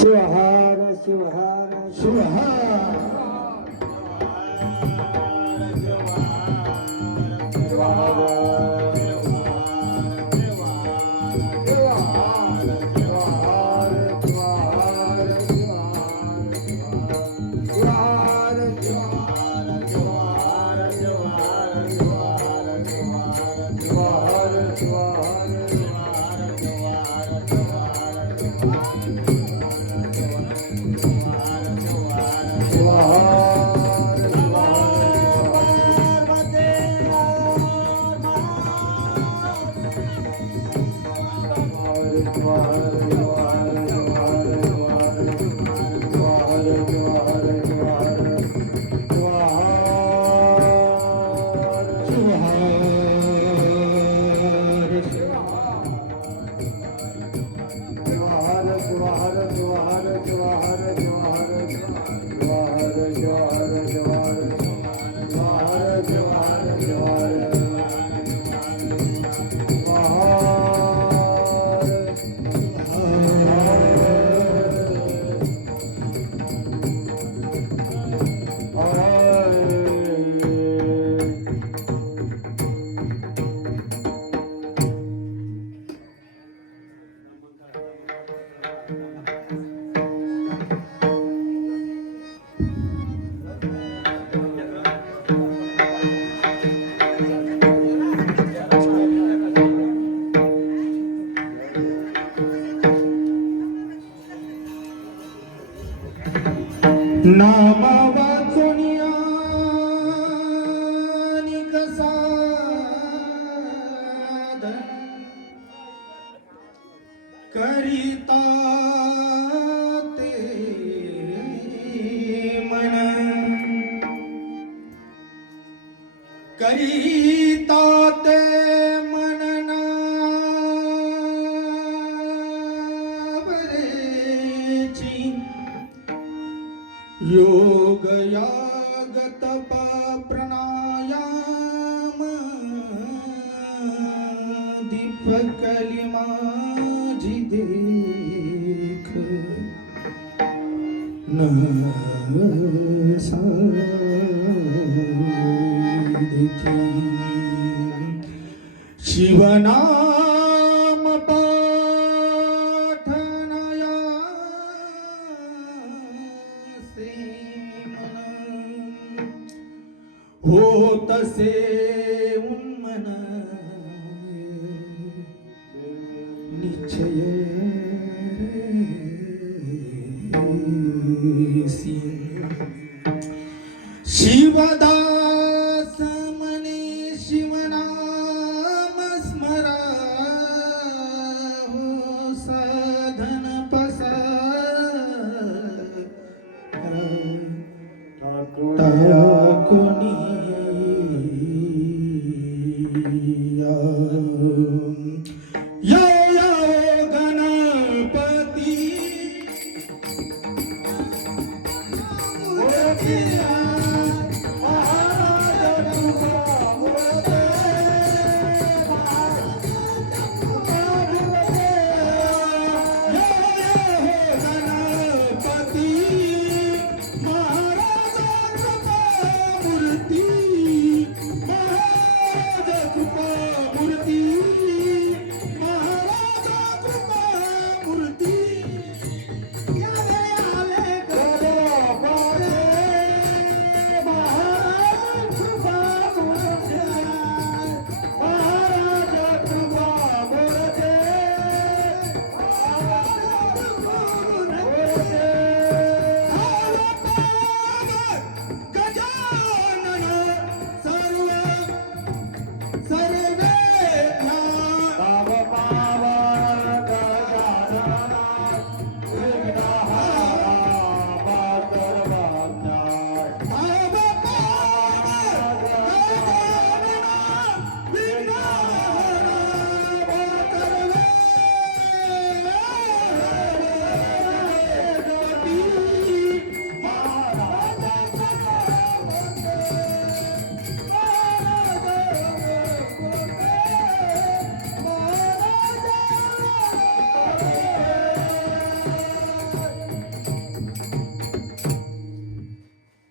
शिवहार शिवहार शिवहार नाम वाचनिया निकसाधन करिता ते मन करिता ते मनन योग याग तप प्राणायाम दीपक लिमाजी देख न साधिकी शिवनाम पाठनया से मन होत से उन्मन छय सी शिवदास मने शिवनाम स्मरा हो साधन टाकुनी या गणपती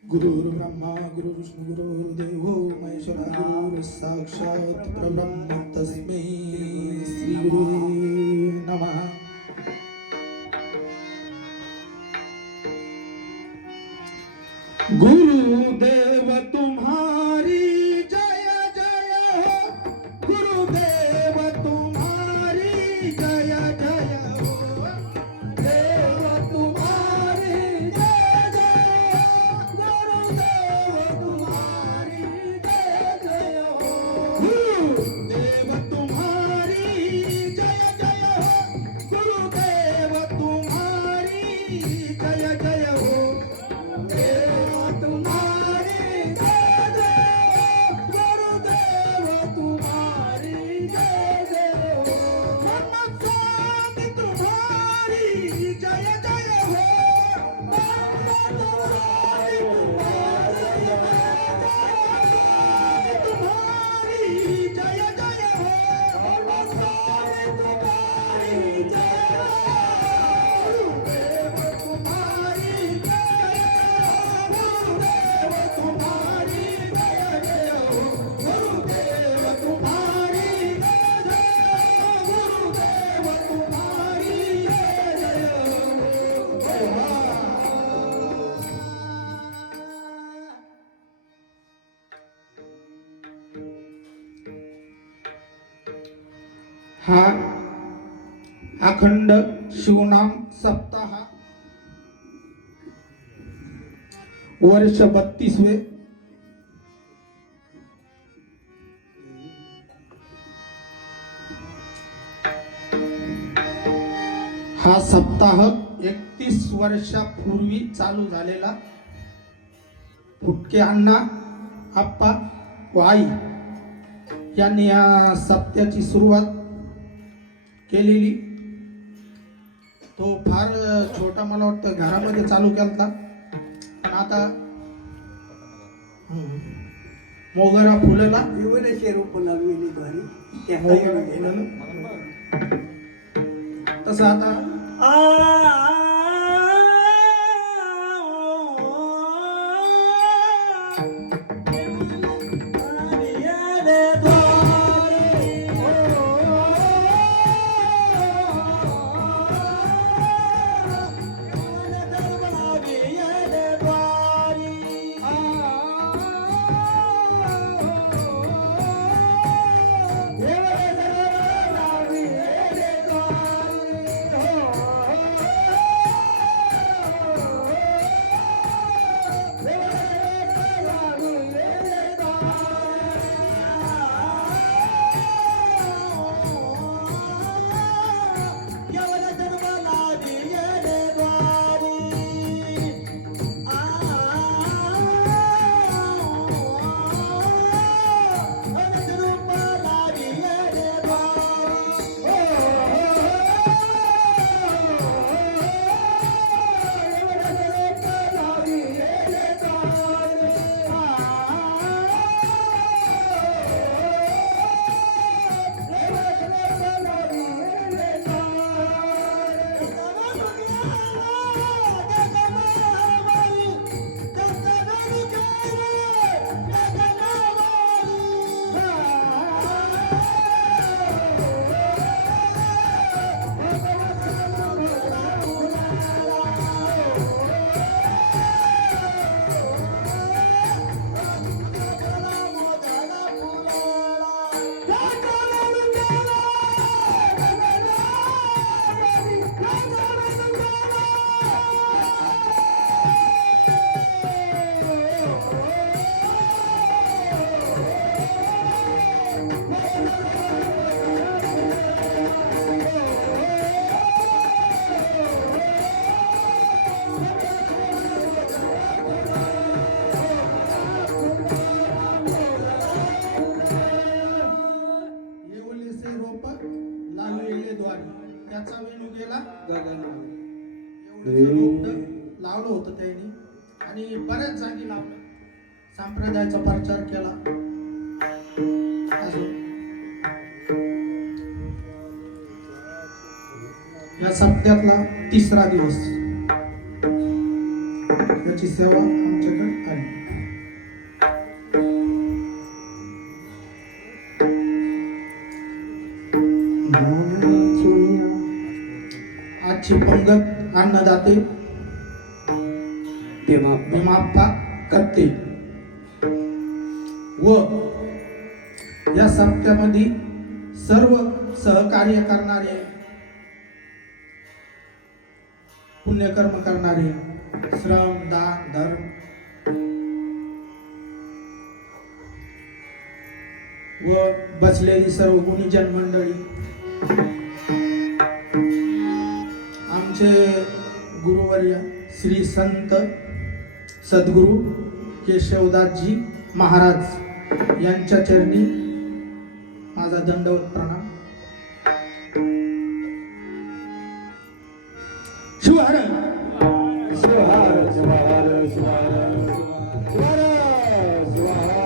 गुरुर्ब्रह्मा गुरुर्विष्णू गुरुर्देवो महेश्वरा गुरुः साक्षात् परब्रह्म तस्मै श्री गुरुवे नमः। गुरुदेव तुम्हारी जय जय हो गुरुदेव तुम्हारी जय जय हो देव तुम्हारी जय जय हो गुरुदेव तुम्हारी जय जय हो गुरुदेव तुम्हारी जय जय हो गुरुदेव तुम्हारी जय जय हो देव तुम्हारी जय जय हो गुरुदेव तुम्हारी जय जय हो स्वामी तुम्हारी जय जय हो तुम्हारी जय जय हो स्वामी तुम्हारी जय गुरुदेव तुम्हारी जय गुरुदेव तुम्हारी जय जय हो गुरुदेव तुम्हारी जय गुरुदेव तुम्हारी जय हा अखंड शिवनाम सप्ताह वर्ष 32वे हा सप्ताह 31 वर्षापूर्वी चालू झालेला फुटके अण्णा आप्पा वाई यांनी या सप्त्याची सुरुवात केलेली। तो फार छोटा मला वाटतं घरामध्ये चालू केलता पण आता मोगरा फुलला तसं आता द्वारी त्याचा वेणू गेला गगनावर. एवढं रोपटं लावलं होतं त्यांनी आणि बऱ्याच जागी लावलं, संप्रदायाचा प्रचार केला. अजून या सप्त्यातला तिसरा दिवस त्याची सेवा आमच्याकडे आली. आजची पंगत अन्नदाते भीमाप्पा करते व या सप्त्यामध्ये सर्व सहकार्य करणारे, पुण्यकर्म करणारे, श्रम दान धर्म व बसलेली सर्व गुणीजन मंडळी, आमचे गुरुवर्य श्री संत सद्गुरु केशवदासजी महाराज यांच्या चरणी माझा दंडवत प्रणाम. शिवहर शिवहार शिवहार शिवहार शिवहार शिवहार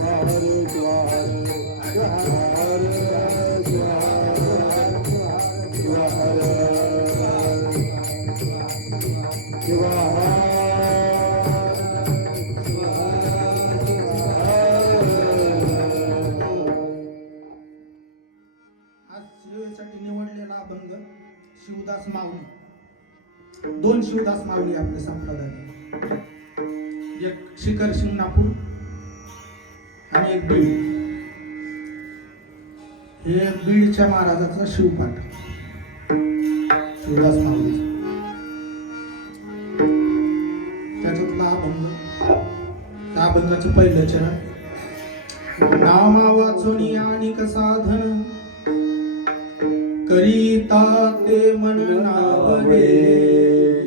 शिवहार निवडलेला अभंग शिवदास माऊली. दोन शिवदास माऊली आपले संप्रदाय, एक शिखर शिंगणापूर आणि एक बीड. हे बीडच्या महाराजाचा शिवपाठ शिवदास माऊली. त्याच्यातला अभंग, त्या अभंगाचं पहिलं चरण. नामा वाचुनी अनिक साधन करीता ते मन नावरे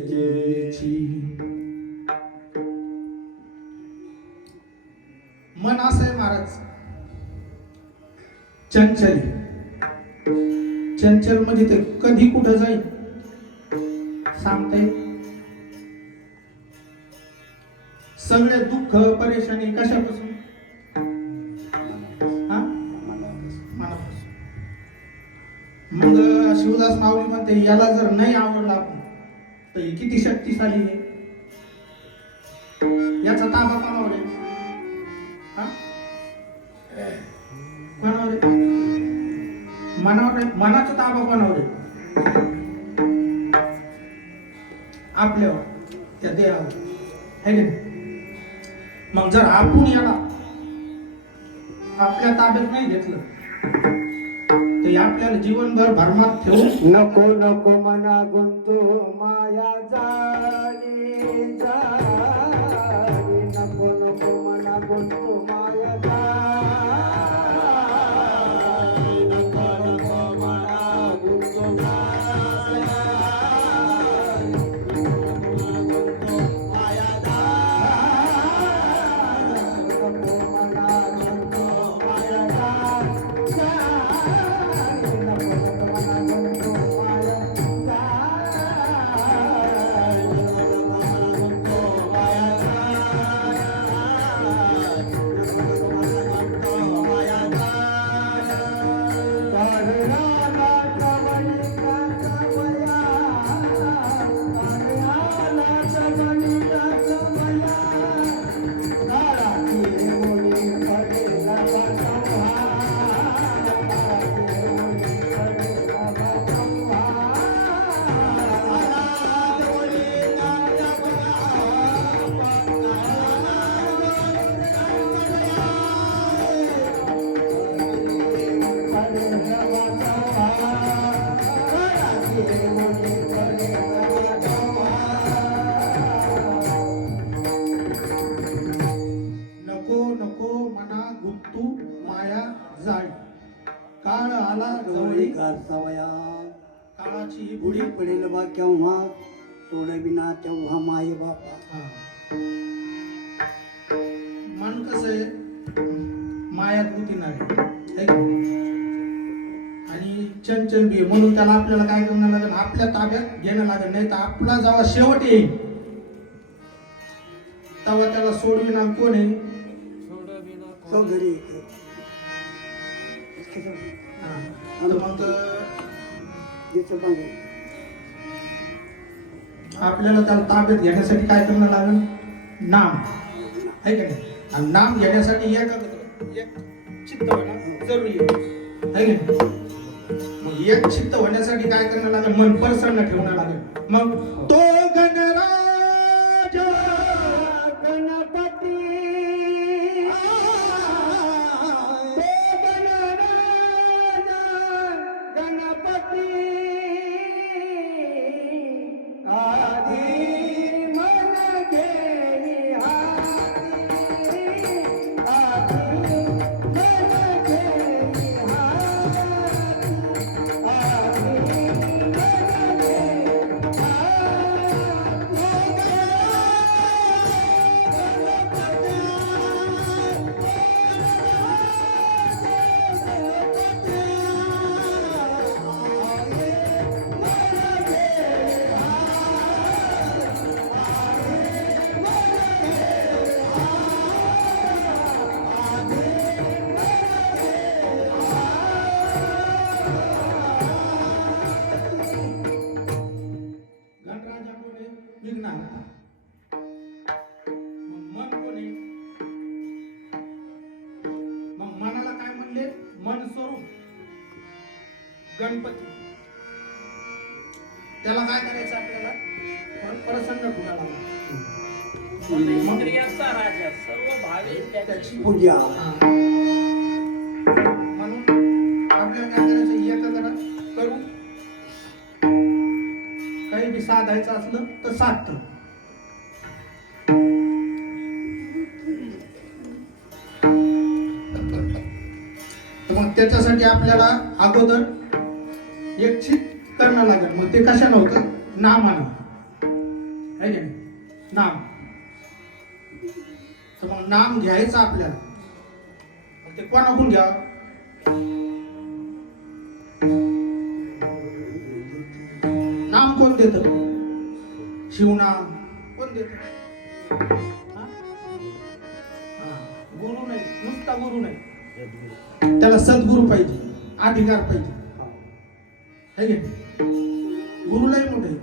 जेची. मन असं आहे महाराज चंचल. चंचल म्हणजे ते कधी कुठं जाईल सांगता येईल. सगळे दुःख परेशानी कशापासून? मग शिवदास माऊली म्हणते याला जर नाही आवडला आपण तर ही किती शक्तिशाली आहे. याचा ताबा कोणावर आहे? कोणावर आहे? मनावर आहे. मनाचा ताबा कोणावर आहे? आपल्यावर, त्या देहावर आहे की नाही? मग जर आपण याला आपल्या ताब्यात नाही घेतलं ते आपल्याला जीवनभर भरमात ठेवून नको नको मना गुंतू माया जाणी जाणी. नको नको मना गुंतू माया जाणी. नको नको मना गुंतू माया जाणी. माया जाणी. नको मना गुंतू माया जाणी. काळ आला जवळी सवया. काळाची बुडी पडेल बा केव्हा सोडविना तेव्हा माय बापा. मन कसं आहे मायात गुतीनार आहे. चंचल बी आहे. म्हणून त्याला आपल्याला काय करणं लागेल, आपल्या ताब्यात घेणं लागेल. नाही तर आपला जेव्हा शेवट येईल तेव्हा त्याला सोडविणार कोण आहे? तो घरी हा. तर मग तिचं पण आपल्याला त्याला ताब्यात घेण्यासाठी काय करणं लागेल? नाम आहे का नाही? आणि नाम घेण्यासाठी एक चित्त होणं जरुरी आहे का नाही? मग एक चित्त होण्यासाठी काय करणं लागेल? मन प्रसन्न ठेवणं लागेल. मग तो गणराज गणपती गणपती आधी मन घेई हाती, आधी मन घेई हाती, आधी मन घेई गणराजा कोण आहे? विघ्नहर्ता. मग मन कोण आहे? मग मनाला काय म्हणले? मन स्वरूप गणपती. त्याला काय करायचं आपल्याला? मन प्रसन्न ठेवायला लागेल. इंद्रियांचा राजा सर्व भावे त्याची पूजा म्हणून आपल्याला काय करायचं? एकाग्र करू. काही बी साधायचं असलं तर साधतं. तर मग त्याच्यासाठी आपल्याला अगोदर एक चित करणं लागेल. मग ते कशा नव्हतं? नामानं आहे की नाही? नाम. तर मग नाम घ्यायचं आपल्याला. मग ते कोणाकडून घ्यावं? नाम कोण देत? शिवनाम कोण देत? गुरु नाही, नुसता गुरु नाही, त्याला सद्गुरु पाहिजे, अधिकार पाहिजे है की नाही? गुरुलाही मोठे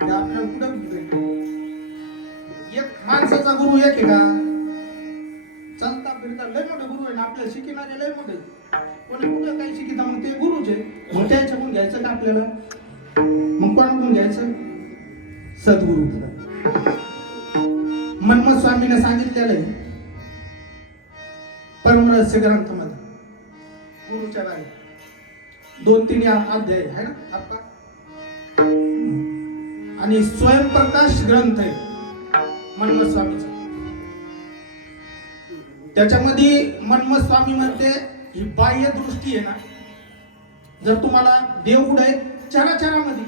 ते आपल्याला कुठं भेटते? एक माणसाचा गुरु एक आहे का? चालता फिरता लय मोठे गुरु आहे ना, आपल्याला शिकणारे लय मोठे. कोणी कुठं काही शिकिता मग ते गुरुच आहे. मग त्याच्याकडून घ्यायचं का आपल्याला? मग कोणाकडून घ्यायचं? सद्गुरु. मनमत स्वामीने सांगितलेलं आहे परमरहस्य ग्रंथामध्ये, गुरुच्या बाहेर 2-3 अध्याय आहे ना आपला. आणि स्वयंप्रकाश ग्रंथ आहे मनमत स्वामीचा. त्याच्यामध्ये मनमत स्वामी म्हणते ही बाह्य दृष्टी आहे ना, जर तुम्हाला देव कुठं आहे? चराचरामध्ये.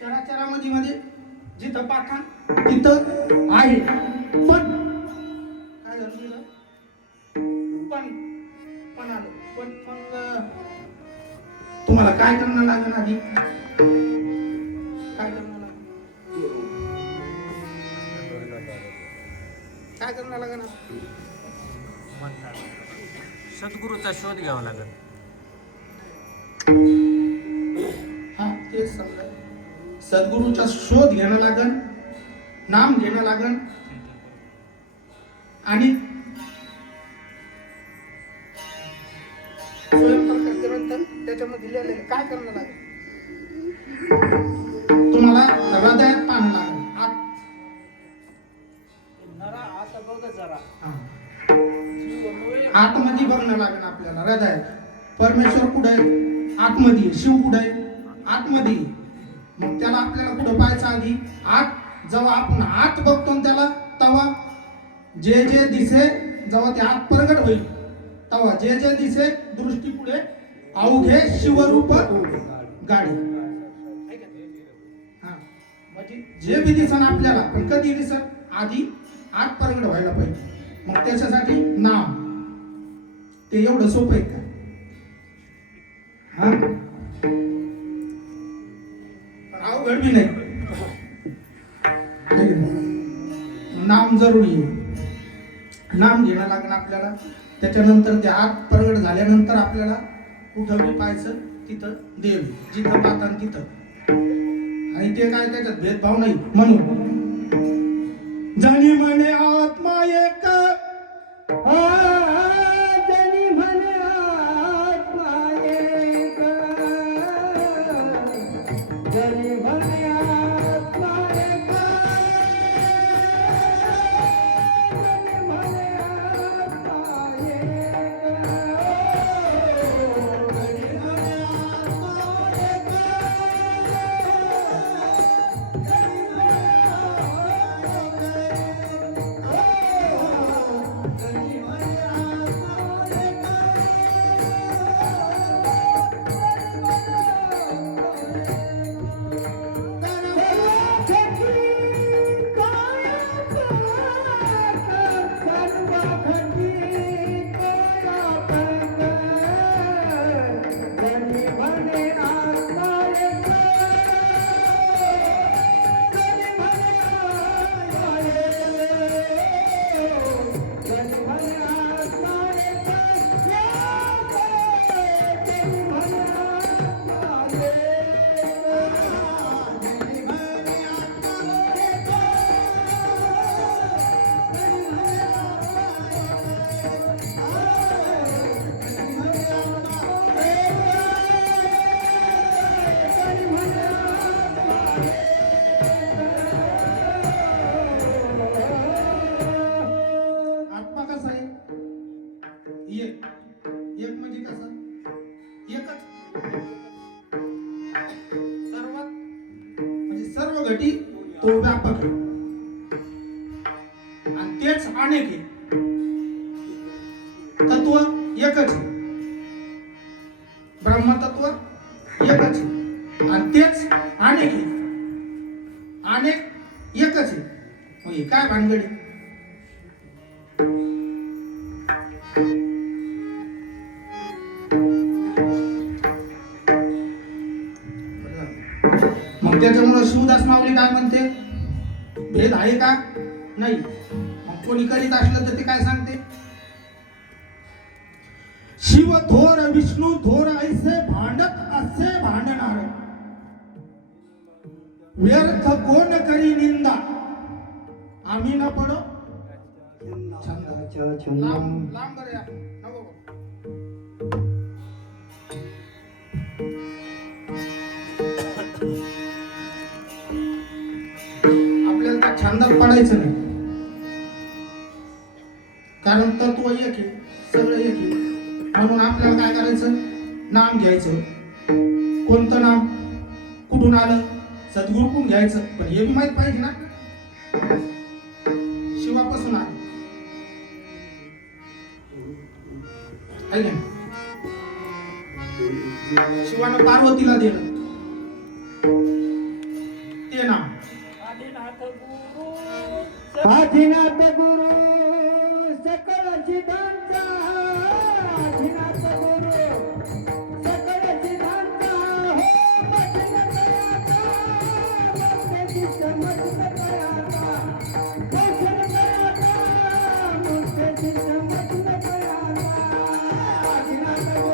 चराचरामध्ये मध्ये जिथं पाखा तिथं आहे. पण काय झालं तिला? पण आलं. पण मग तुम्हाला काय करणं लागेल आधी? काय करणं लागेल? काय करणं लागेल? सद्गुरूचा शोध घ्यावा लागेल. हा तेच समजा. सद्गुरूचा शोध घेणं लागेल, नाम घेणं लागेल आणि स्वयंप्रकाश ग्रंथ त्याच्यामध्ये लिहिलेलं काय करणं लागेल? तुम्हाला हृदयात पाहणं लागेल. नरा आता बघ जरा आतमध्ये बघणं लागेल आपल्याला. हृदयात परमेश्वर कुठे आहे? आतमध्ये. शिव कुठे आहे? आतमध्ये. मग त्याला आपल्याला कुठं पाहायचं आधी? आत. जेव्हा आपण आत बघतो ना त्याला, तेव्हा जे जे दिसे, जेव्हा ते आत प्रगट होईल तेव्हा जे जे दिसे दृष्टी पुढे अवघे शिवरूप गाडी. हा म्हणजे जे बी दिसन आपल्याला, पण कधी दिसन? आधी आत प्रगट व्हायला पाहिजे. मग त्याच्यासाठी नाम. ते एवढं सोपं आहे का? हा पण अवघड बी नाही. है की नाही? नाम जरुरी आहे. नाम घेणं लागेल आपल्याला. त्याच्यानंतर ते हात प्रगट झाल्यानंतर आपल्याला कुठं बी पाहायचं तिथं देव, जिथं पाहता तिथं. आणि ते काय त्याच्यात भेदभाव नाही. म्हणून जनी म्हणे आत्मा एक, जनी म्हणे आत्मा एक, जनी म्हणे आत्मा एक, जनी म्हणे आत्मा एक, जनी म्हणे आत्मा एक, जनी म्हणे आत्मा कसा आहे? एक. एक म्हणजे कसा? एकच. सर्वात म्हणजे सर्व घटी तो व्यापक आहे. आणि तेच अनेक आहे. तत्व एकच आहे. ब्रह्मतत्व एकच आहे. आणि तेच अनेक आहे. अनेक एकच आहे. मग हे काय भानगड आहे? मग त्याच्यामुळे शिवदास माऊली काय म्हणते? भेद आहे का? नाही. मग कोणी करीत असलं तर ते काय सांगते? शिव थोर विष्णू थोर ऐसे भांडत असे भांडणार, व्यर्थ कोण करी निंदा, आम्ही न पडो छंदाच्या लांब छंद लांब बरं या. नको. आपल्याला त्या छंदात पडायचं नाही. कारण तत्व एक आहे, सगळं एक आहे. म्हणून आपल्याला काय करायचं? नाम घ्यायचं. कोणतं नाम? कुठून आलं? सद्गुरूकडून घ्यायचं. पण हे बी माहित पाहिजे ना, शिवापासून आलं. आहे का? शिवानं पार्वतीला दिलं ते नाम. आदिनाथ गुरु आदिनाथ गुरु सकळ सिद्धांता, आदिनाथ गुरु सकळ सिद्धांता, हो मजन कयाचा, मुक्ती समजन कयाचा, मजन कयाचा, मुक्ती समजन कयाचा, आदिनाथ गुरु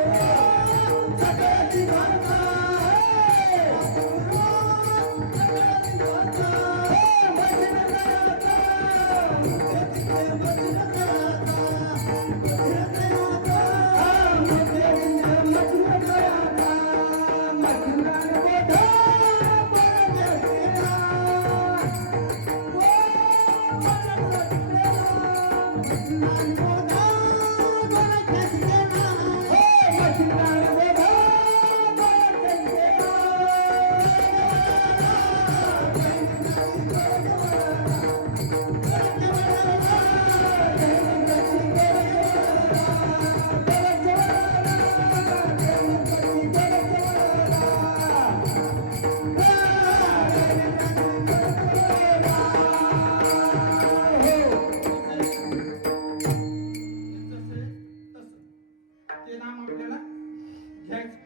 सकळ सिद्धांता, ते नाम आपल्याला घ्यायचं.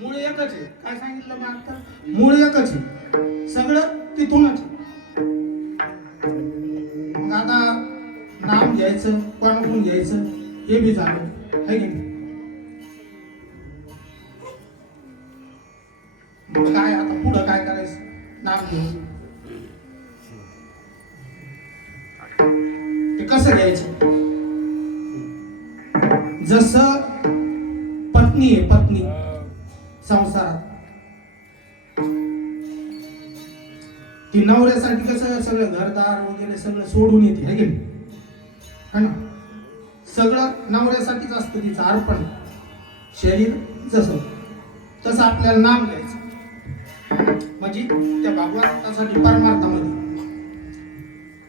मूळ एकच आहे. काय सांगितलं मी आता? मूळ एकच आहे, सगळं तिथूनच आहे. मग आता नाम घ्यायचं, कोणाकडून घ्यायचं हे बी झालं है की नाही? मग काय आता पुढं काय करायचं? नाम घेऊन ते कसं घ्यायचं? जसं पत्नी आहे, पत्नी संसारात ती नवऱ्यासाठी कसं सगळं घरदार वगैरे सगळं सोडून येते है की नाही? है ना? सगळं नवऱ्यासाठीच असतं तिचं अर्पण. शरीर जसं तसं आपल्याला नाम घ्यायचं म्हणजे त्या भगवंतासाठी परमार्थामध्ये.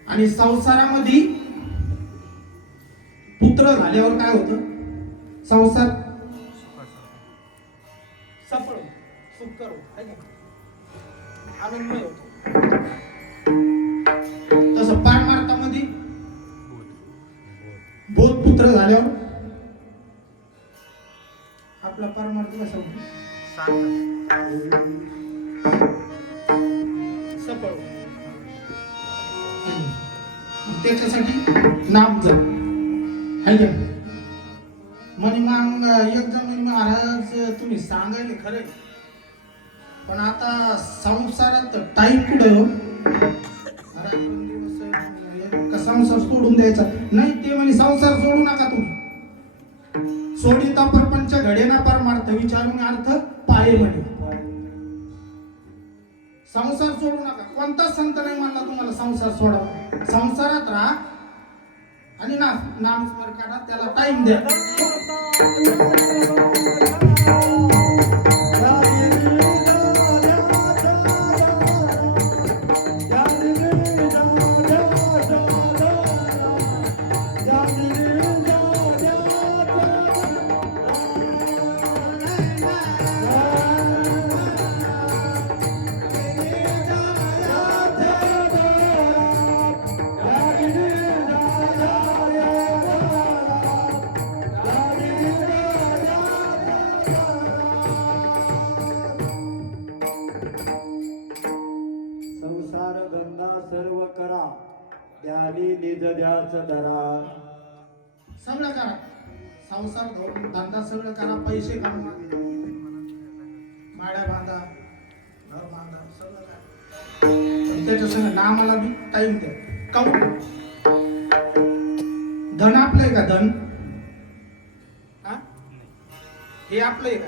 आणि संसारामध्ये पुत्र झाल्यावर काय होतं? संसार सफळ सुखकर होतो, आनंदमय होतो. तसं परमार्थामध्ये बोध पुत्र झाल्यावर आपला परमार्थ कसा होतो? सफळ. त्याच्यासाठी नाम जप है का? म्हणे मग एक जण म्हणे महाराज तुम्ही सांगायले खरे, पण आता संसारात टाईम कुठे हो? संसार सोडून द्यायचा नाही. ते म्हणे संसार सोडू नका तुम्ही. सोडिता परपंच घडेना परमार्थ विचारून अर्थ पाये म्हणे. संसार सोडू नका. कोणताच संत नाही म्हणला तुम्हाला संसार सोडावा. संसारात राहा आणि नामस्मरण करा, त्याला टाइम द्या. सगळं करा, संसार धंदा सगळं करा, पैसे कमवा, माड्या बांधा, घर बांधा, सगळं करा. त्याच्यासंग नामाला बी टाइम द्या. काऊन? धन आपलं आहे का? धन हे आपलं आहे का?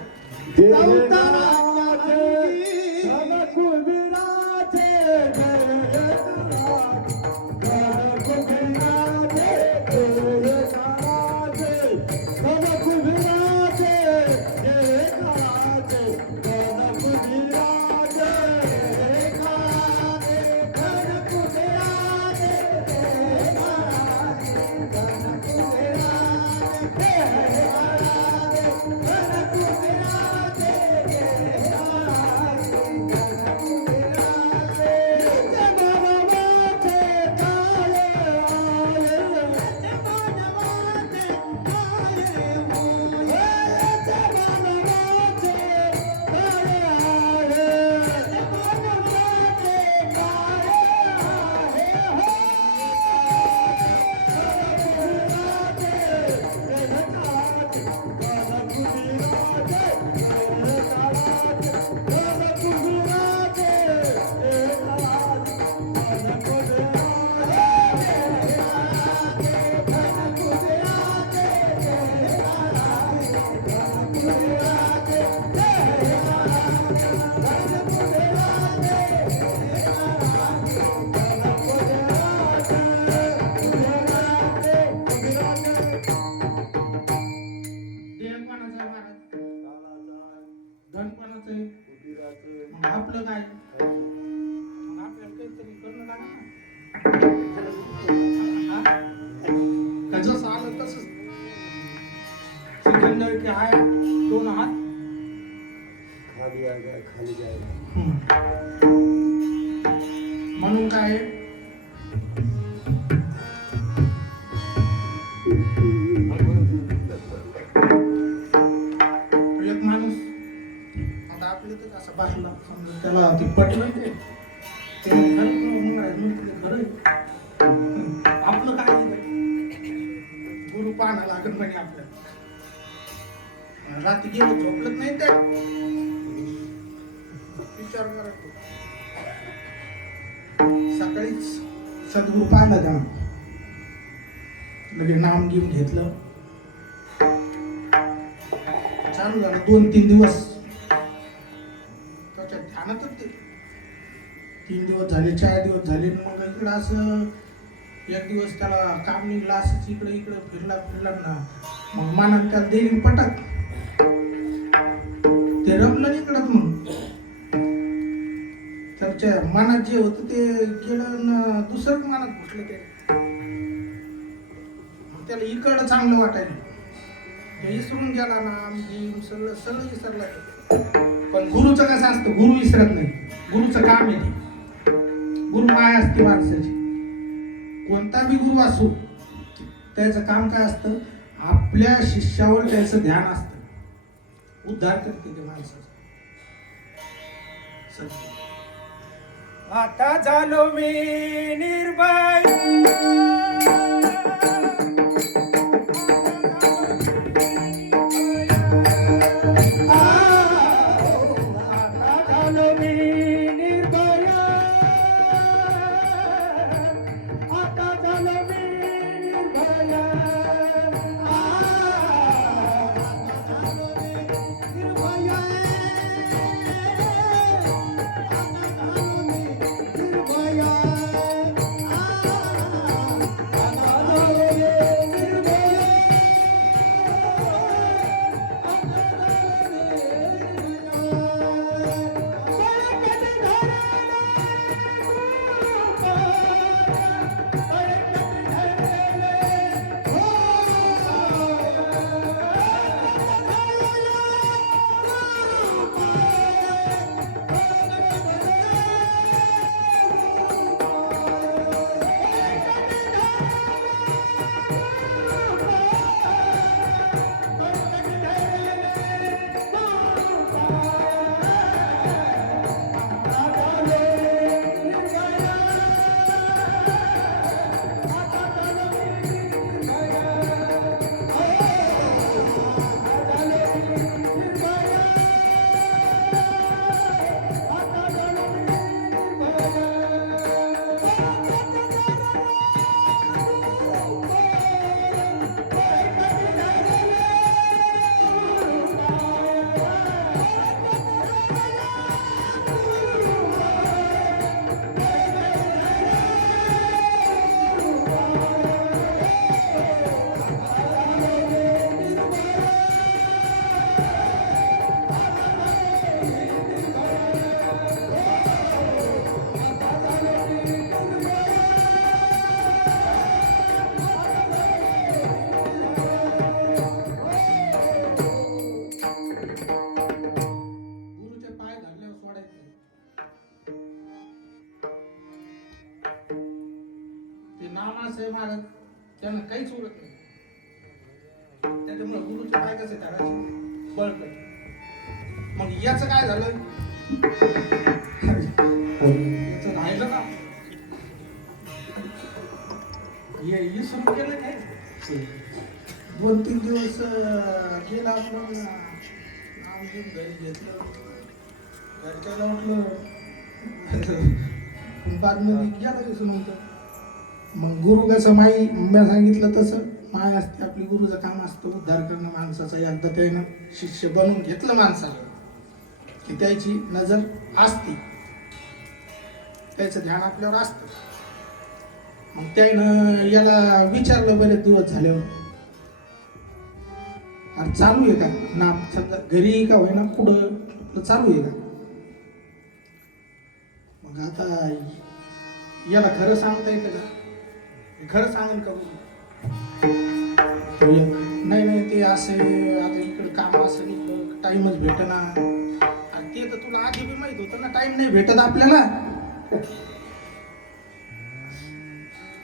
आपलं काय? आपल्याला काहीतरी करणं लागलं ना. जसं आलं तसंच सिकंदर की आहे 2 हात खाली जायचं. म्हणून काय एक माणूस त्याला ते पटलं ते खरं आपलं काय गुरु पाहणं लागत म्हणे आपल्याला रात्री गेलो झोपलत नाही ते विचार करायचो सकाळीच सद्गुरू पाहिला त्यानं लगे नाम घेऊन घेतलं चालू झालं 2-3 दिवस त्याच्या ध्यानातच ते 3 दिवस झाले 4 दिवस झाले मग इकडं असं एक दिवस त्याला काम निघलं असंच इकडे इकडे फिरला ना मग मनात त्याला देईल पटक ते रमलं नाही इकडं मग त्याच्या मनात जे होतं ते गेलं ना दुसरं मनात घुसलं ते मग त्याला इकडं चांगलं वाटायला ते विसरून गेला ना सगळं सगळं विसरलं पण गुरुचं कसं असतं गुरु विसरत नाही गुरुचं काम आहे ते गुरु माया असते माणसाची कोणता बी गुरु असो त्याचं काम काय असतं आपल्या शिष्यावर त्याचं ध्यान असतं उद्धार करते ते माणसाचा सत्य आता झालो मी निर्भय नामासाहेब महाराज त्यांना काहीच उरत नाही त्याच्यामुळे गुरुचे पाय कसे धरायचे बळकट मग याचं काय झालं याचं राहिलं ना हे सुरू केलं काय 2-3 दिवस गेला मग नाम घेऊन घरी घेतलं घरच्याला म्हटलं बातमी गेला दिसून नव्हतं मग गुरु कसं माई मी सांगितलं तसं माय असते आपली गुरुचं काम असतं उद्धार करणं माणसाचा एकदा त्यानं शिष्य बनवून घेतलं माणसाला की त्याची नजर असते त्याचं ध्यान आपल्यावर असतं मग त्यानं याला विचारलं बरेच दिवस झाल्यावर अरे चालू आहे का नाम समजा घरी का होईना कुठं चालू आहे का मग आता याला खरं सांगता येतं का खरं सांगेल का नाही नाही ते असे आता इकडे काम असेल टाइमच भेटना आणि ते तर तुला आधी बी माहित होतं ना टाइम नाही भेटत आपल्याला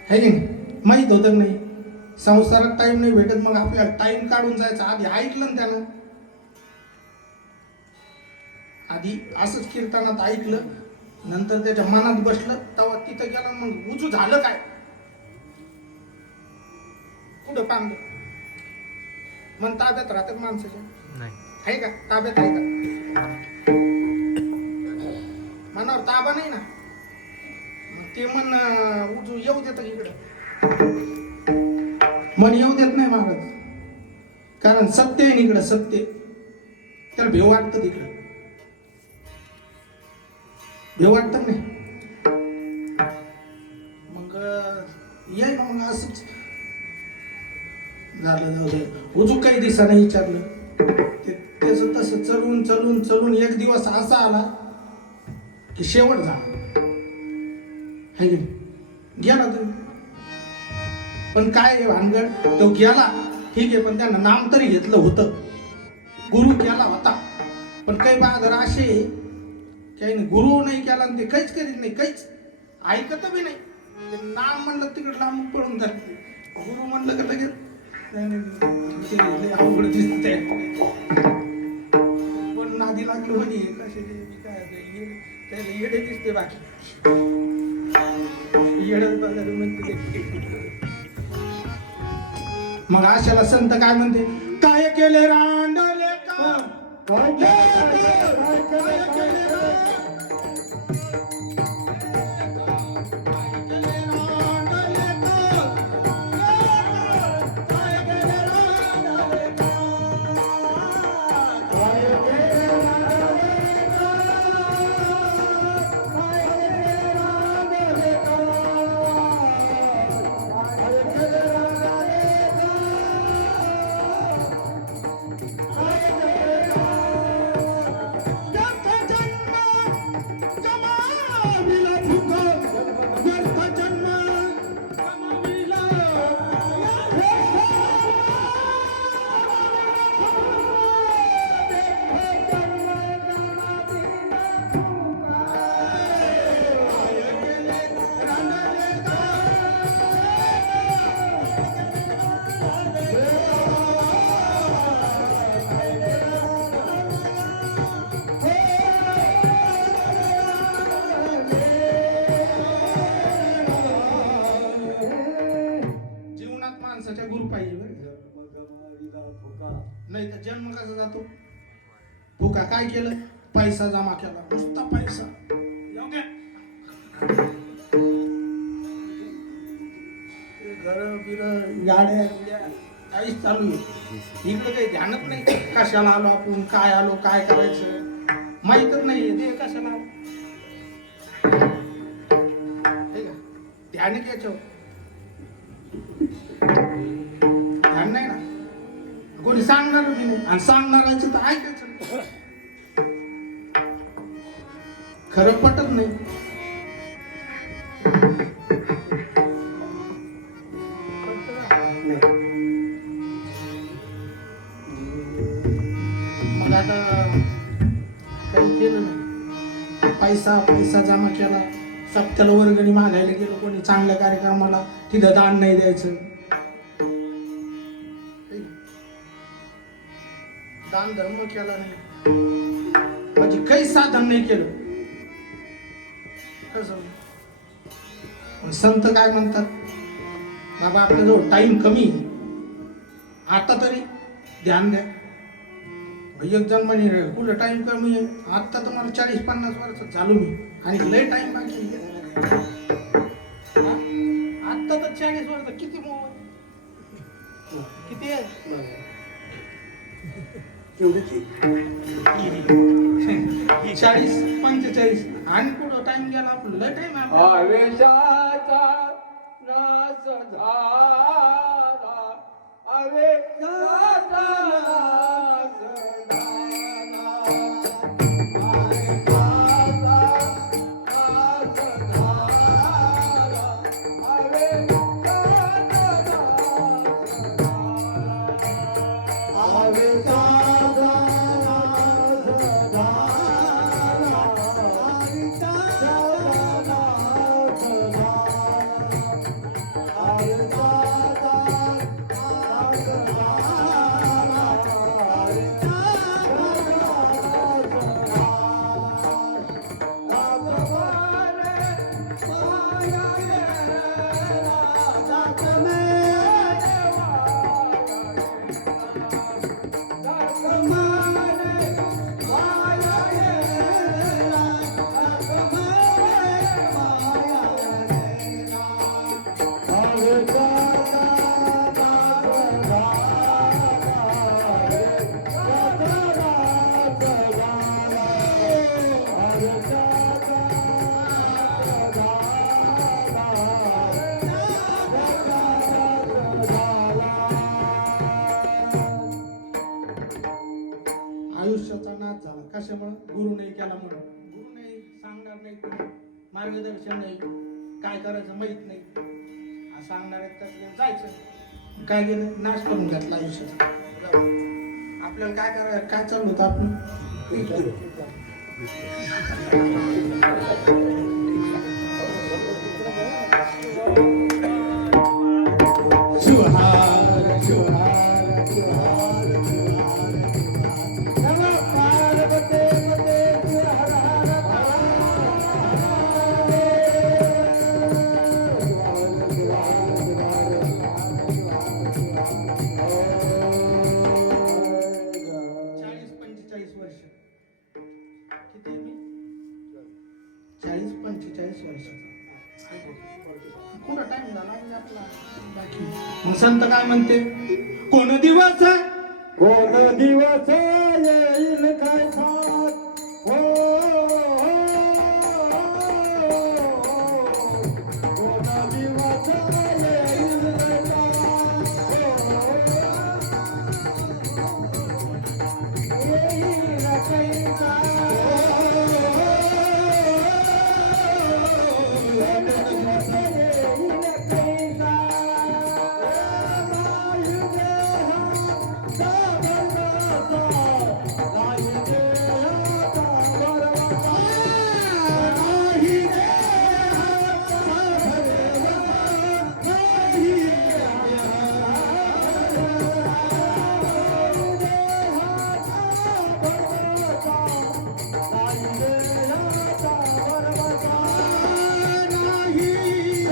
है की माहित होतं नाही संसारात टाइम नाही भेटत मग आपल्याला टाइम काढून जायचा आधी ऐकलं ना त्यानं आधी असंच कीर्तनात ऐकलं, नंतर त्याच्या मनात बसलं, तेव्हा तिथं गेला. मग उजू झालं काय, कुठं पांग मन ताब्यात राहतात माणसाच्या, नाही आहे का ताब्यात, आहे का मनावर ताबा नाही ना. मग ते मन उजू येऊ देत इकडं, मन येऊ देत नाही महाराज. कारण सत्य आहे इकडं, सत्य त्याला भेव वाटतं, तिकडं भेव वाटतं नाही. मग येईल मग असंच झालं. उजू काही दिवसानं विचारलं, त्याच तसं चलून चलून चलून एक दिवस असा आला की शेवट झाला, है की नाही? गेला तुम्ही. पण काय भानगड, तो गेला ठीक आहे, पण त्यानं नाम तरी घेतलं होतं, गुरु केला होता. पण काही बहादर असे काही नाही, गुरु नाही केला आणि ते काहीच करीत नाही, काहीच ऐकत बी नाही. ते नाम म्हणलं तिकडे लांब पडून धरते, गुरु म्हणलं का लगेच अवघड दिसते. पण नादी लागलो म्हणे कसे काय येडे दिसते, बाकी येडच बघायला म्हणते. मग आशाला संत काय म्हणते, काय केले रांडले का, काय केले गुरु पाहिजे नाही तर जन्म कसा जातो फुका. काय केलं, पैसा जमा केला, नुसता पैसा, घर बिर गाड्या काहीच चालू आहे. इकडे काही ध्यानच नाही, कशाला आलो आपण, काय आलो, काय करायचं माहीतच नाही. ते कशाला आलो ध्यान घ्यायचं, ध्यान नाही ना, कोणी सांगणार बी नाही. आणि सांगणारायचं तर ऐकायचं, खरं पटत नाही. मग आता काही केलं नाही, पैसा पैसा जमा केला, सप्त्याला वर्गणी मागायला गेलो कोणी चांगल्या कार्यक्रमाला, तिथं दान नाही द्यायचं, दान धर्म केला नाही, म्हणजे काही साधन नाही केलं. संत काय म्हणतात, बाबा आपल्याजवळ टाइम कमी, आता तरी ध्यान द्या. एक जण म्हणे कुठं टाइम कमी आहे, आता तुम्हाला 40-50 वर्ष झालो मी आणि लय टाइम बाकी. आता तर 40 वर्ष किती किती आहे, 40-45 आणि कुठं टाइम गेला आपण, लय टाइम आहे. आवेशाचा नाश झाला, आवेशाचा नाश झाला, आयुष्याचा नाच झाला कशामुळे गुरु नाही केला म्हणून गुरु नाही सांगणार नाही कोणी, मार्गदर्शन नाही काय करायचं माहित नाही सांगणार आहेत त्यातलं जायचं काय गेलं नाश करून घेतला आयुष्याचा आपल्याला काय करायचं काय चालू होतं आपण शिवहार शिवहार शिवहार शिवहार पार्वते पते हर हर चाळीस 45 वर्ष किती आहे मी 40-45 वर्षाचा थोडा टाइम झाला म्हणजे आपला बाकी मग संत काय म्हणते कोण दिवस येईल काय साथ हो कोण दिवस येईल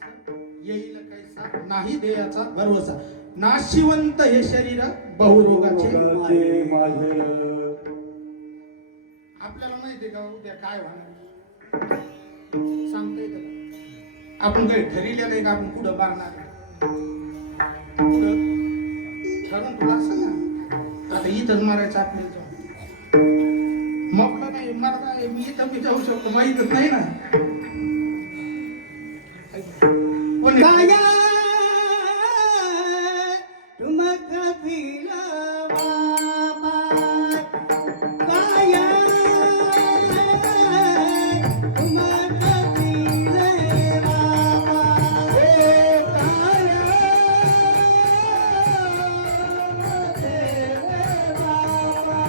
काय येईल कैसा नाही देयाचा भरवसा नाशिवंत हे शरीर बहुरोगाचे आपल्याला माहितीये का उद्या काय होणार सांगता येतं का? आपण काही ठरविलं नाही का आपण कुठं मारणार पुढं ठरून तुला असं ना आता इथंच मारायचं आपल्याला मोकळं नाही मारता मी इथं मी जाऊ शकतो माहीतच नाही ना कोणी काया तुम कपिल बाबा काया तुम कपिल बाबा काया देव बाबा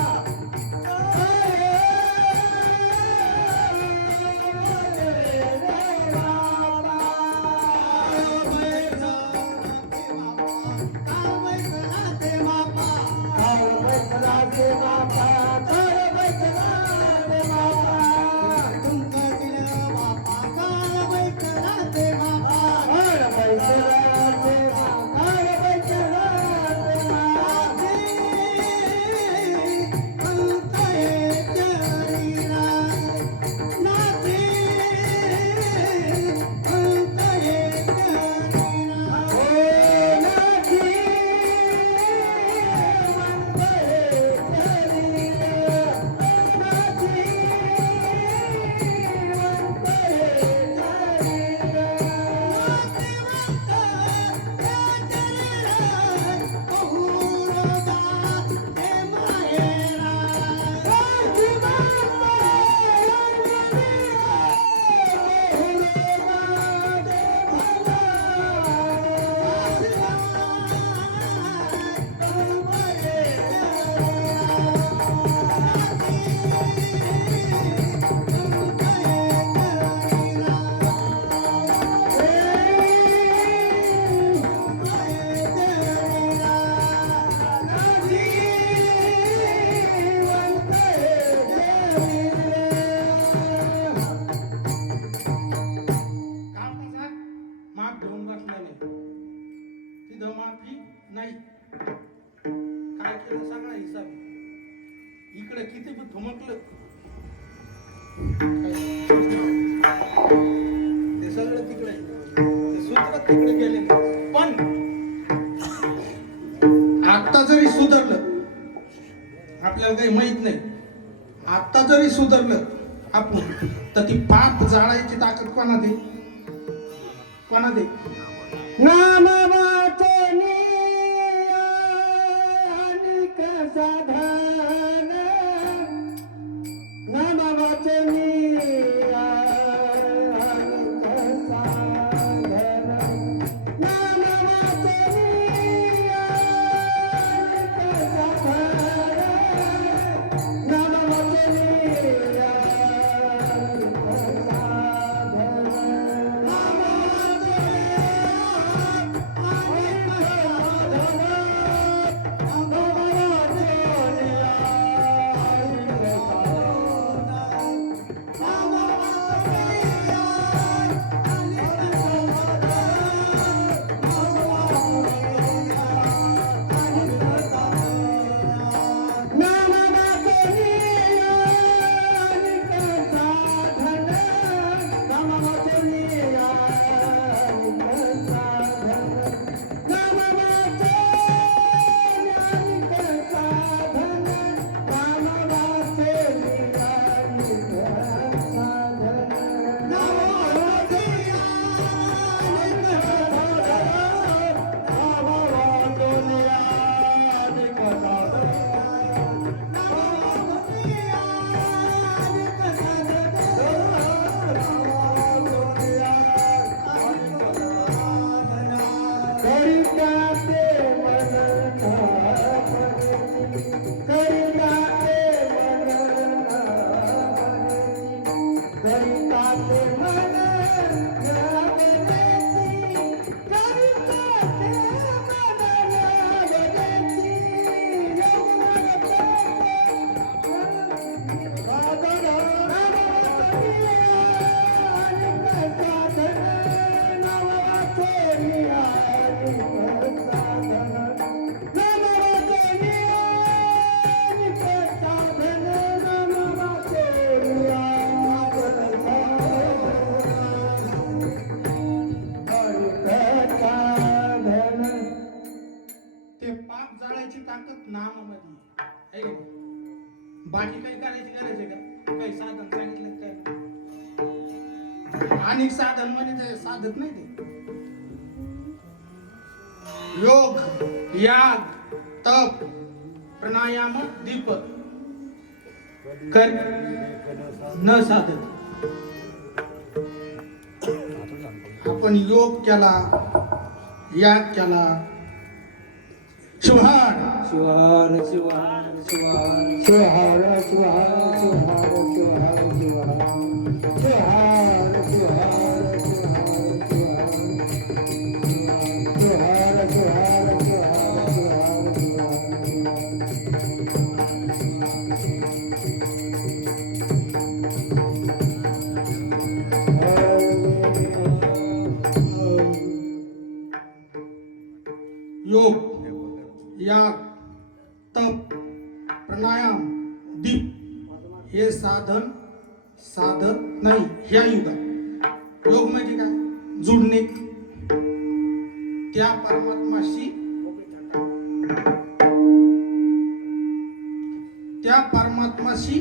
नाही काय केलं सगळा हिसाब इकडे किती बी थुमकलं ते सगळं तिकडे ते सूत्र तिकडे गेले पण आता जरी सुधारलं आपल्याला काही माहित नाही आता जरी सुधारलं आपण तर ती पाप जाळायची ताकद कोणात आहे कोणात आहे नामाचे अनेक साधन नामाचे ते पाप जाळायची ताकद नामामध्ये आहे का नाही? बाकी काही करायची गरज आहे का काही साधन सांगितलं काय अनेक साधन म्हणजे ते साधत नाही ते योग याग तप प्राणायाम दीप कर न साधत आपण योग केला याग केला शिवहार शिवार शिवार शिवार शिवहार शिवहार शिवहार शिवहार शिवहार शिवहार शिवहार शिवहार शिवहार योग याग तप प्राणायाम दीप हे साधन साधत नाही ह्या युगात योग म्हणजे काय जुडणे त्या परमात्माशी त्या परमात्माशी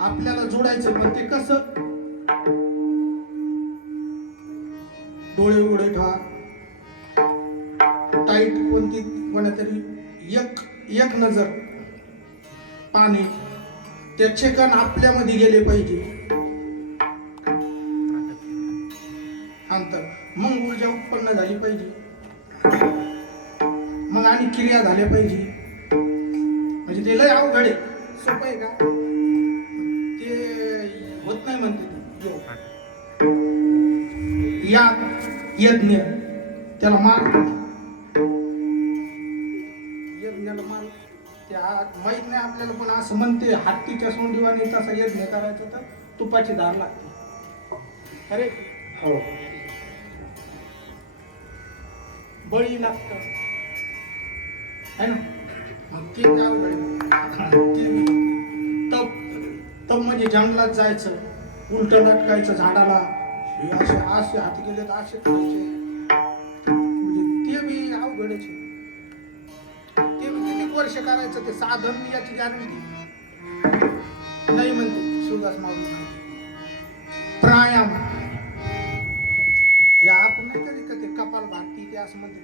आपल्याला जोडायचं पण ते कसं डोळे उघडे ठेवा टाईट कोणतरी एक नजर पाणी त्याचे कण आपल्यामध्ये गेले पाहिजे अंतर मग ऊर्जा उत्पन्न झाली पाहिजे मग आणि क्रिया झाल्या पाहिजे म्हणजे ते लय अवघड आहे सोपं आहे का ते होत नाही म्हणते ते या यज्ञ त्याला मार यज्ञाला मार त्या माहित नाही आपल्याला पण असं म्हणते हत्तीच्या सोंडीवाने तसा यज्ञ करायचा तर तुपाची धार लागते अरे हो बळी लागतं है ना मग ते काय अवघड आहे? तप तप म्हणजे जंगलात जायचं उलट लटकायचं झाडाला हे असे असे हात गेले तर असे करायचे म्हणजे ते बी अवघडच आहे. ते बी किती वर्ष करायचं ते साधन याची गॅरंटी नाही म्हणते शिवदास माऊली. प्राणायाम या आपण नाही कधी का ते कपाल भारती ते असं म्हणते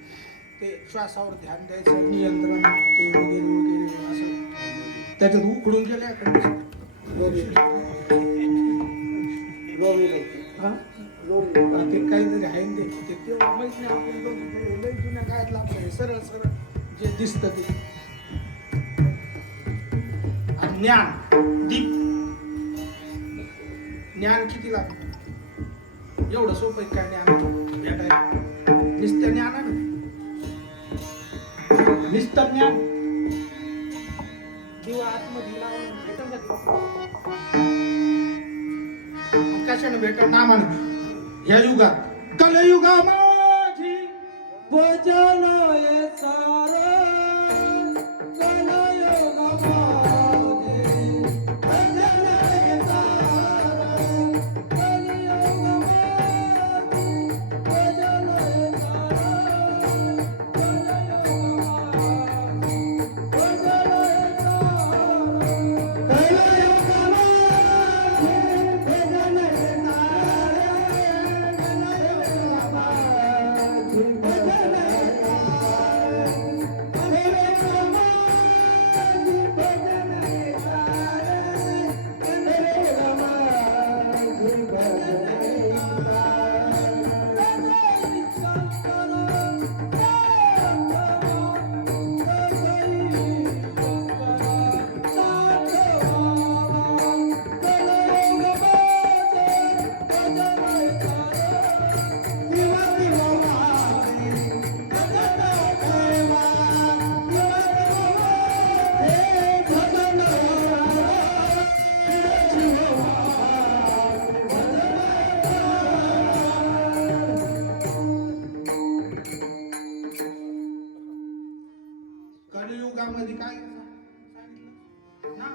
ते श्वासावर ध्यान द्यायचं नियंत्रण ते वगैरे वगैरे असं त्याच्यात उकडून गेल्या हा ते काहीतरी आहे ना ते तेव्हा माहित नाही आपण लई जुन्या काळातलं आपलं सरळ सरळ जे दिसतं ते आणि ज्ञान दीप ज्ञान किती लागतं एवढं सोपं आहे काय ज्ञान भेटायला नुसतं ज्ञान आहे ना नुसतं ज्ञान दिवा आतमध्ये लावून भेटून कशाने भेट नामाने या युगात कलयुगा माझी भजन हे सारे कलयुग माझे भजन हे सारे कलयुग माझे भजन हे सारे कलयुग माझे भजन हे सारे कलयुग माझे भजन हे कलियुगामध्ये काय सांगितलं ना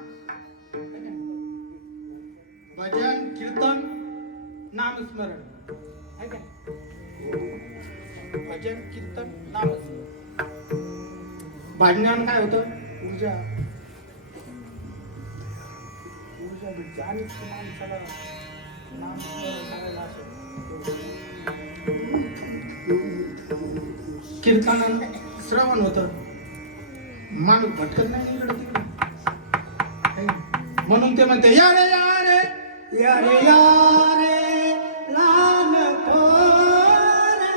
भजन कीर्तन नामस्मरण आहे का भजन कीर्तन नामस्मरण भाजण्यानं काय होतं ऊर्जा ऊर्जा भेटते आणि माणसाला नामस्मरण करायला असं कीर्तनानं श्रवण होतं माणूस भटकत नाही इकडे तिकडे म्हणून ते म्हणते या रे या रे या रे या रे लहान थोरे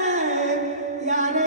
या रे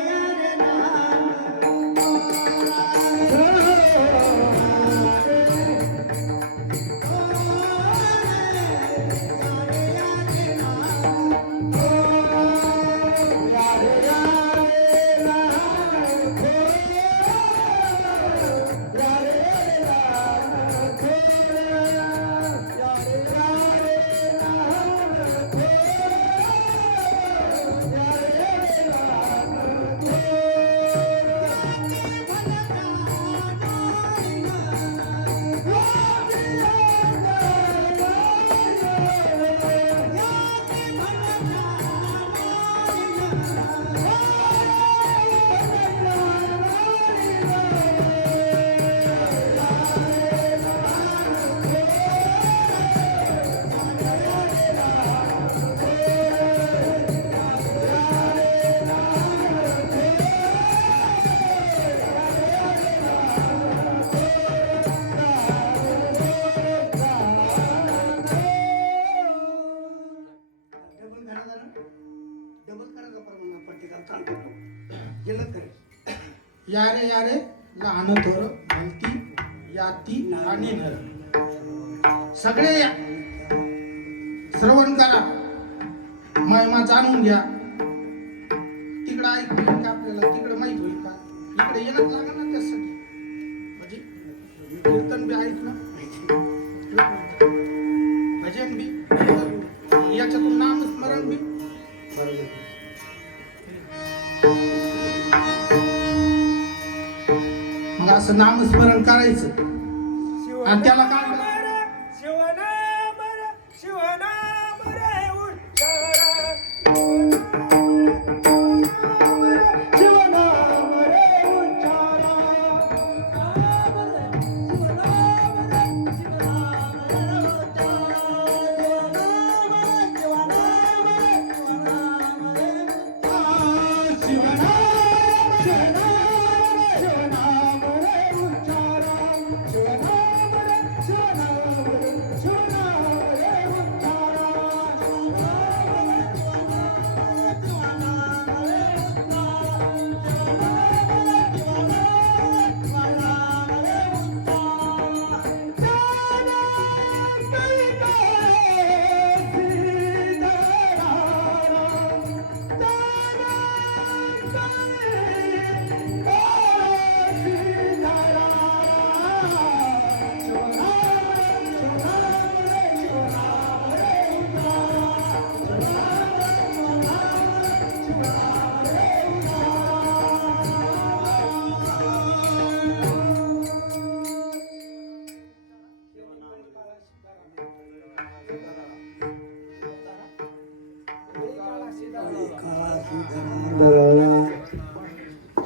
लहान या रे लहान थोर म्हणती याती आणि नर सगळे या श्रवण करा महिमा जाणून घ्या तिकडे ऐक होईल का आपल्याला तिकडे माहित होईल का इकडे येणंच लागेल ना त्यासाठी म्हणजे कीर्तन बी ऐकणं भजन बी याच्यातून नामस्मरण बी असं नामस्मरण करायचं आणि त्याला काय शिवनाम रे शिवनाम रे उच्चारा शिवनाम रे उच्चारा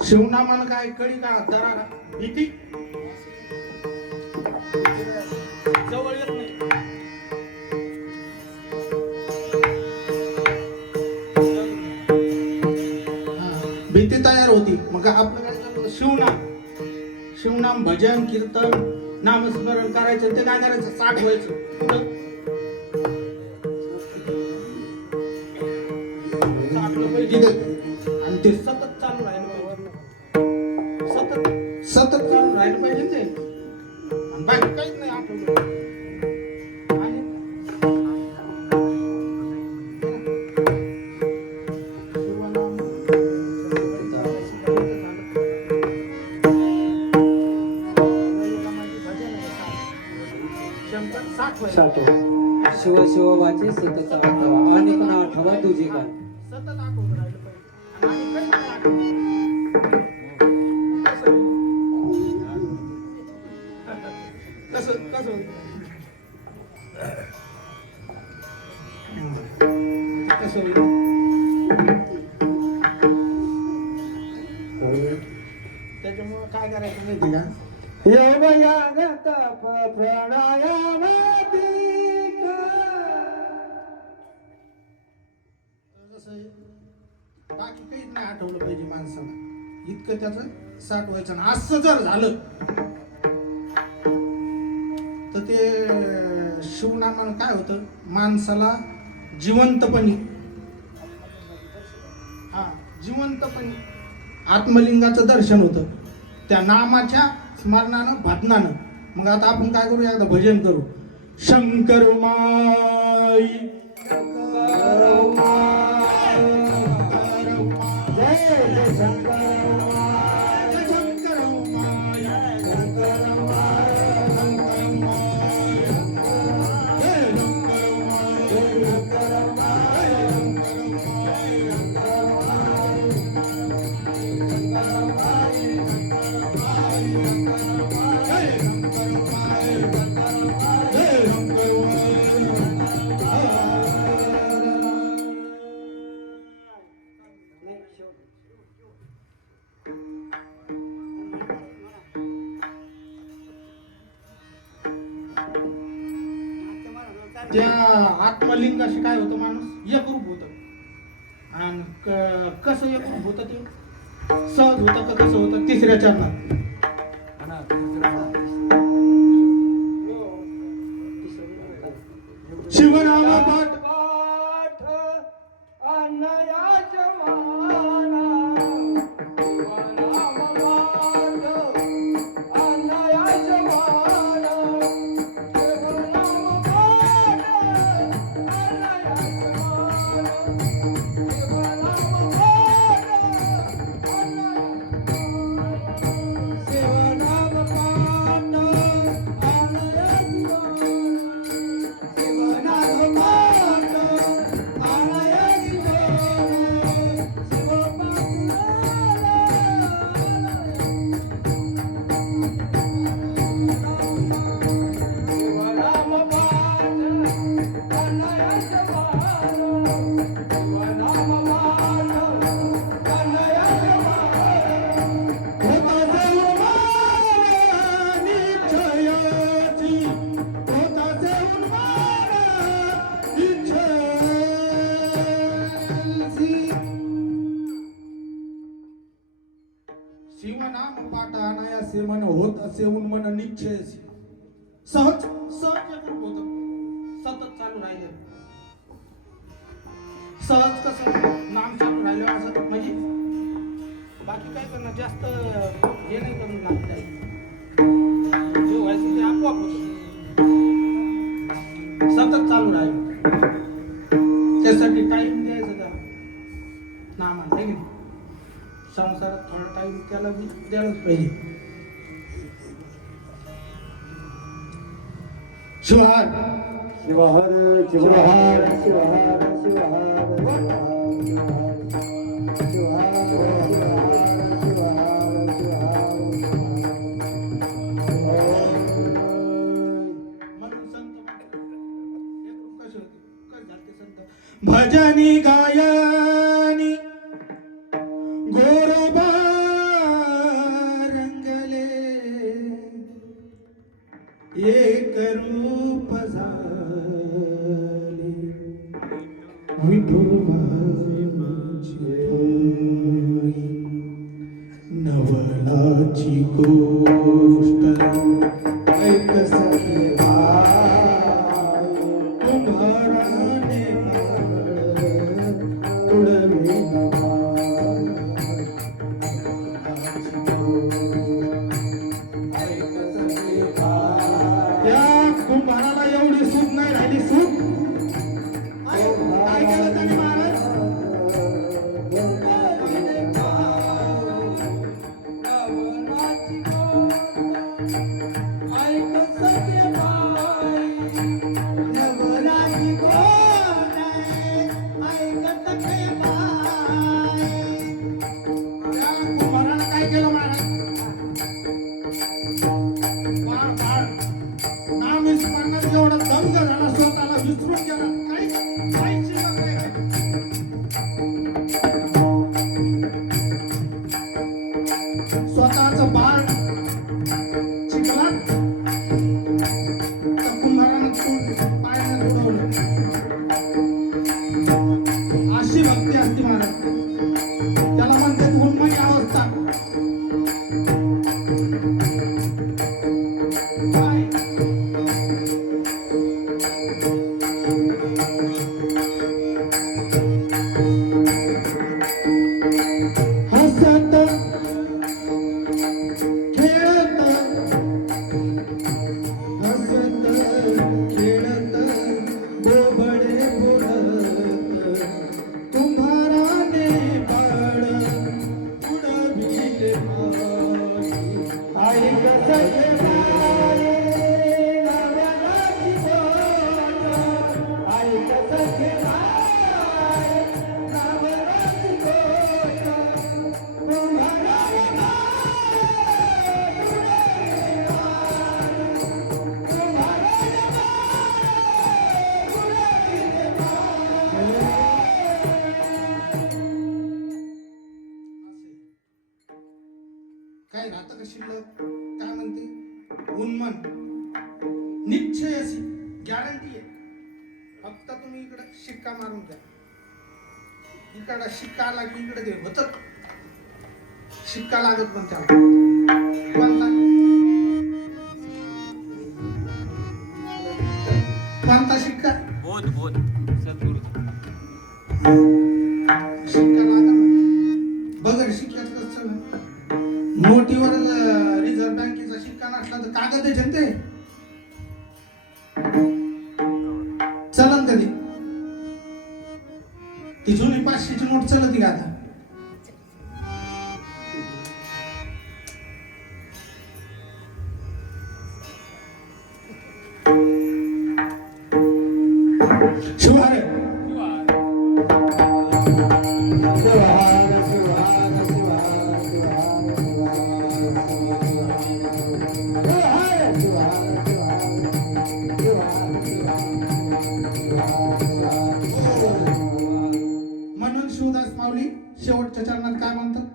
शिवनामानं काय कडी का दरारा भीती जवळ येत नाही. भीती तयार होती. मग आपलं काय झालं शिवनाम भजन कीर्तन नामस्मरण करायचं. ते काय करायचं साठवायचं पुढं साठलं पाहिजे आणि ते सतत चालू राहिलं पाहिजे. सतत चालू राहिलं पाहिजे ते आणि बाकी काहीच नाही आठवलं. आणि शिव शिवबाचे सतत आठवा आणि पण आठवा तुझे काय सतत आठवलं राहिलं पाहिजे आणि काही नाही आठवलं. कसं कसं होईल? कसं होईल? त्याच्यामुळं काय करायचं माहिती का? योगयागतप प्राणायामादिक कसं आहे, बाकी काहीच नाही आठवलं पाहिजे माणसाला. इतकं त्याचं साठवायचं. आणि असं जर झालं तर ते शिवनामानं काय होतं माणसाला जिवंतपणी जिवंतपणी आत्मलिंगाचं दर्शन होतं त्या नामाच्या स्मरणानं भजनानं. मग आता आपण काय करू एकदा भजन करू. शंकर माई जय शंकर त्या आत्मलिंगाशी काय होतं माणूस एकरूप होतं. आणि कसं एकरूप होतं ते सहज होतं का कसं होतं तिसऱ्या चरणात शिवनामा पाठ पाठ अन्नयाच माना शिवनाम पाठ अन्नयाच माना शिवनाम पाठ अन्नयाच माना शिवनाम पाठ अन्नयाच शिवनाम पाठ अनायासे मन होत असे उन्मन निश्चयसी. सहज सहज एकरूप होतं. सतत चालू राहिले. सहज कसं नाम चालू राहिलं असं म्हणजे बाकी काय करणार जास्त हे नाही करून लागत काही. जे व्हायचं ते आपोआप होतं. सतत चालू राहिलं त्यासाठी टाइम द्यायचं त्याला नामाला आहे की नाही. संसारात थोडा टाइम त्याला द्यायलाच पाहिजे. शिवहार शिवहर शिवहर शिवहर शिवहर म्हणून संत एक रूप कसे होते काय झाले संत. भजनी गायनी गोरोबा रंगले एक रूप झाले विठोबाचे पायी. नवलाची गोष्ट ऐक सखे भाई. तुम्हाराने तुडवे या कुंभाराला एवढी सूट नाही राहिली. सूट काय केलं त्यांनी महाराज. कुंभाराला काय केलं महाराज. नाम स्मरणात एवढा दंग झाला स्वतःला विसरून गेला. काही शिल्लक नाही. स्वतःचं बाळ चिखलात त्या कुंभारानं पायाने बुडवलं. अशी भक्ती असते महाराज. त्याला म्हणतात उन्मयी अवस्था. काय हसत खेळत हसत खेळत बोबडे बोलत कुंभाराने बाळ उडविले आई कसले काय राहतं का शिल्लक. काय म्हणते उन्मन निश्चयसी गॅरंटी आहे. फक्त तुम्ही इकडे शिक्का मारून द्या. इकडे शिक्का आला की इकडे ते होत. शिक्का लागत पण त्याला कोणता कोणता शिक्का. बोध बोध सद्गुरू. शिक्का लागत बघा शिक्क्यात कसं नोटीवर रिझर्व्ह बँकेचा शिक्का नसला तर कागद आहे जनते चलन कधी. ती जुनी 500ची नोट चलती का आता. शिवहार म्हणून शिवदास माऊली शेवटच्या चरणात काय म्हणतात.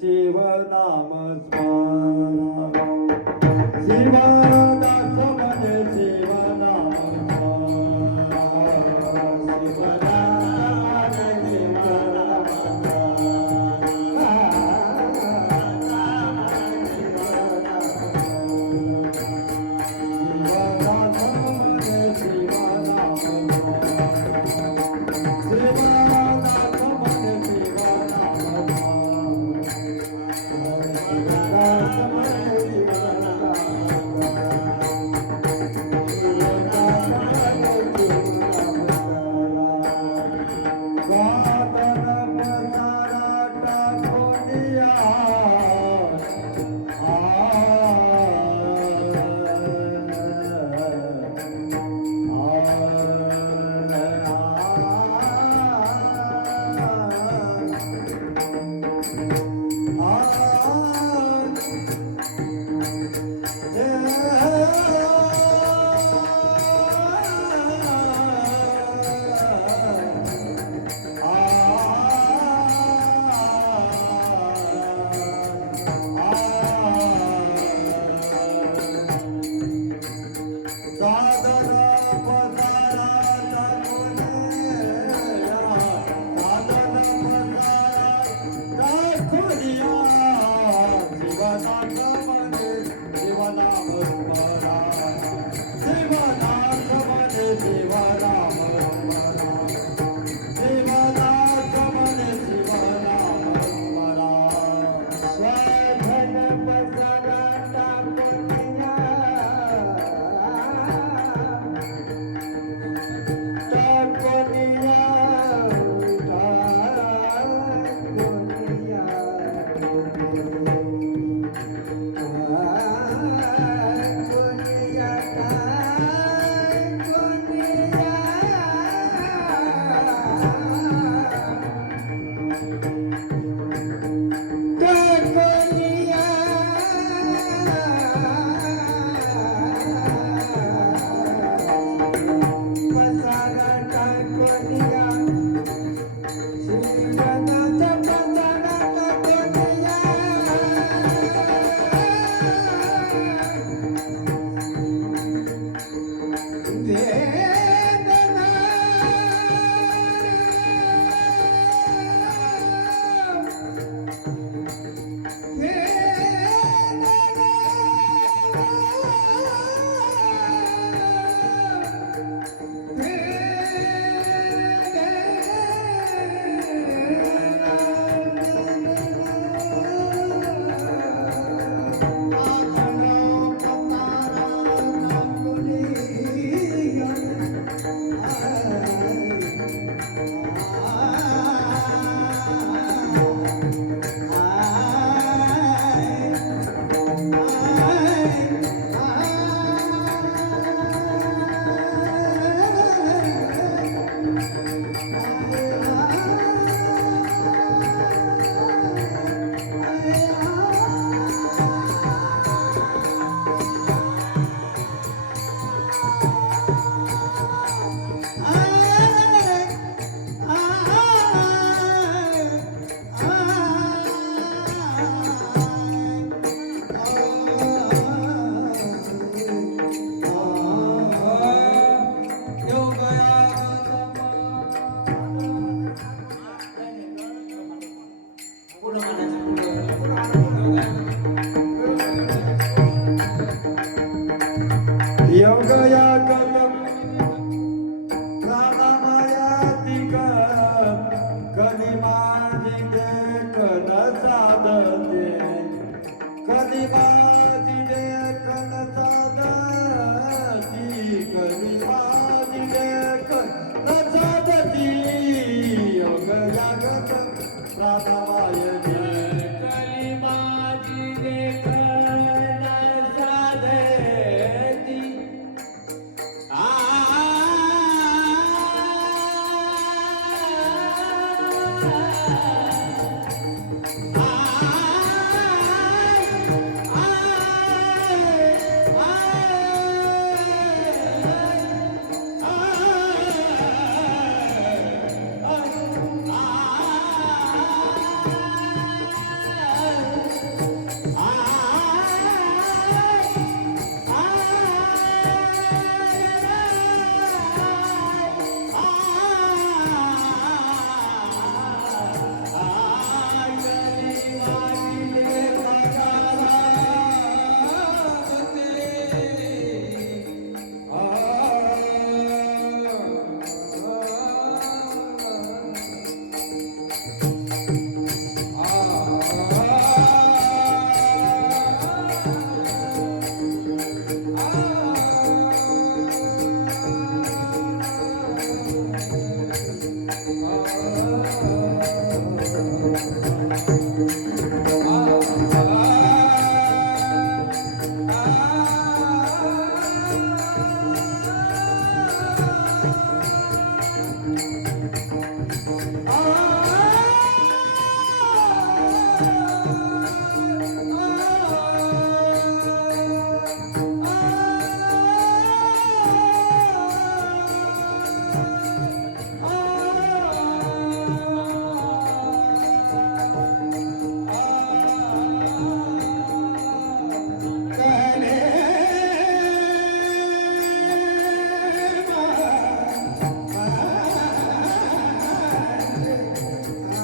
शिव नाम स्मरण शिवदास म्हणे शिव नाम स्मरण शिव नाम पुढं म्हणायचं पुढं. योग या कलम प्राणामायातिक कधी माझी देखन साधते कधी माझी देखन साधती कधी माझी देखन साधती योग या कलम प्राणामायातिक